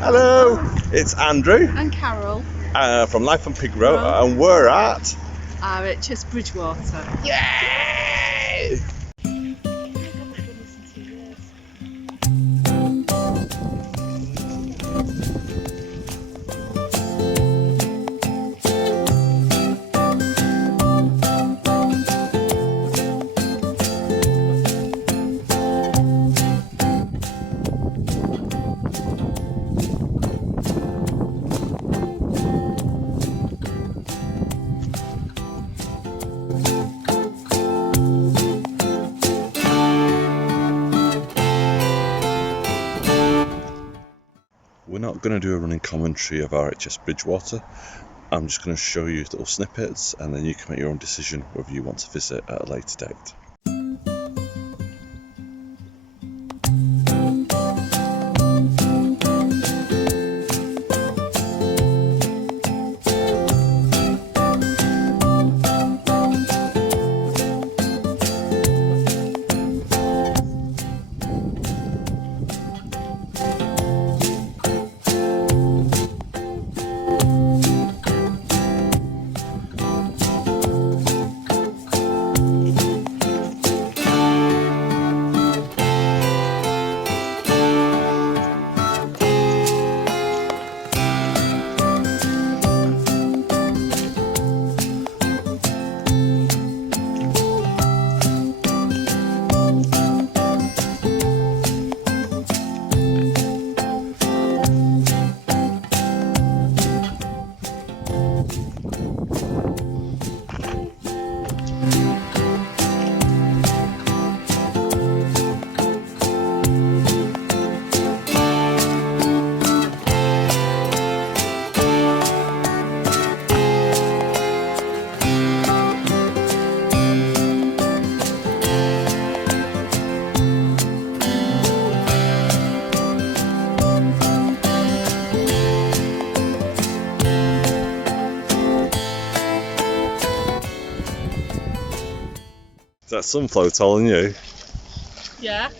Hello, it's Andrew And Carol, from Life on Pig Road, Hello. and we're at RHS Bridgewater. Yay! We're not going to do a running commentary of RHS Bridgewater. I'm just going to show you little snippets, and then you can make your own decision whether you want to visit at a later date. Is that sunflower telling you? Yeah.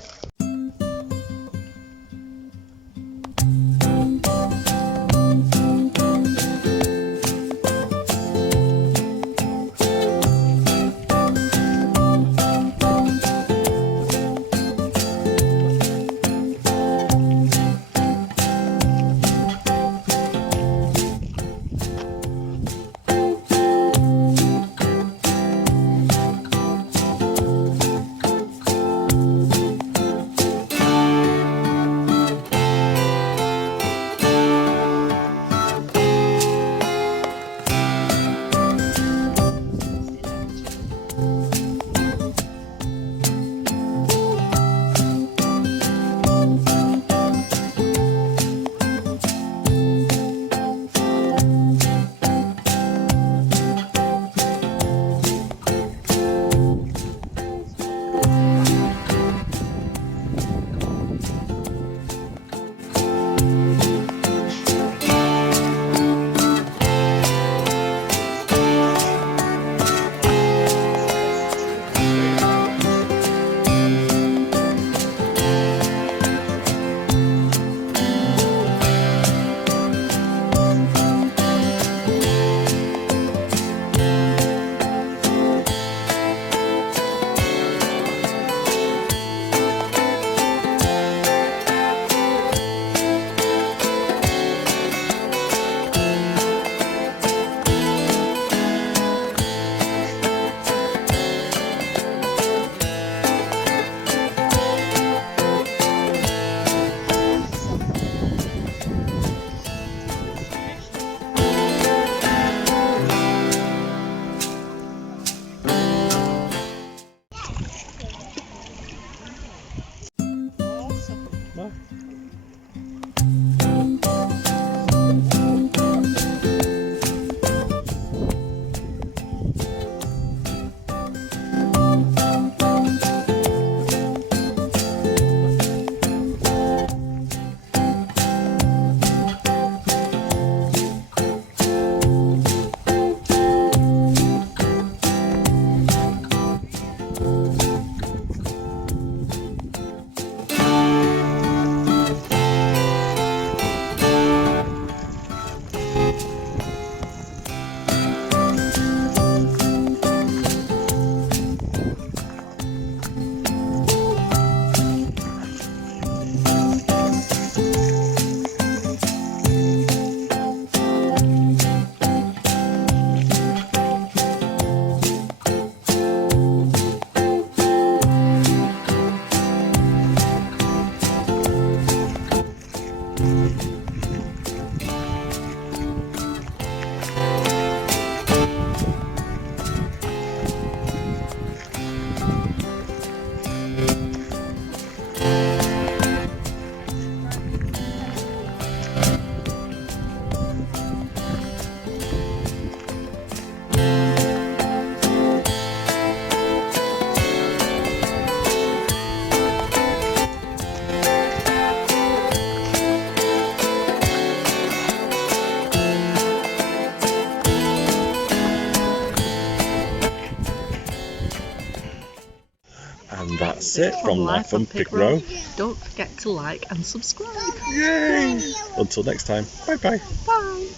And that's it from Life on Pig Row. Don't forget to like and subscribe. Yay! Until next time, bye bye. Bye.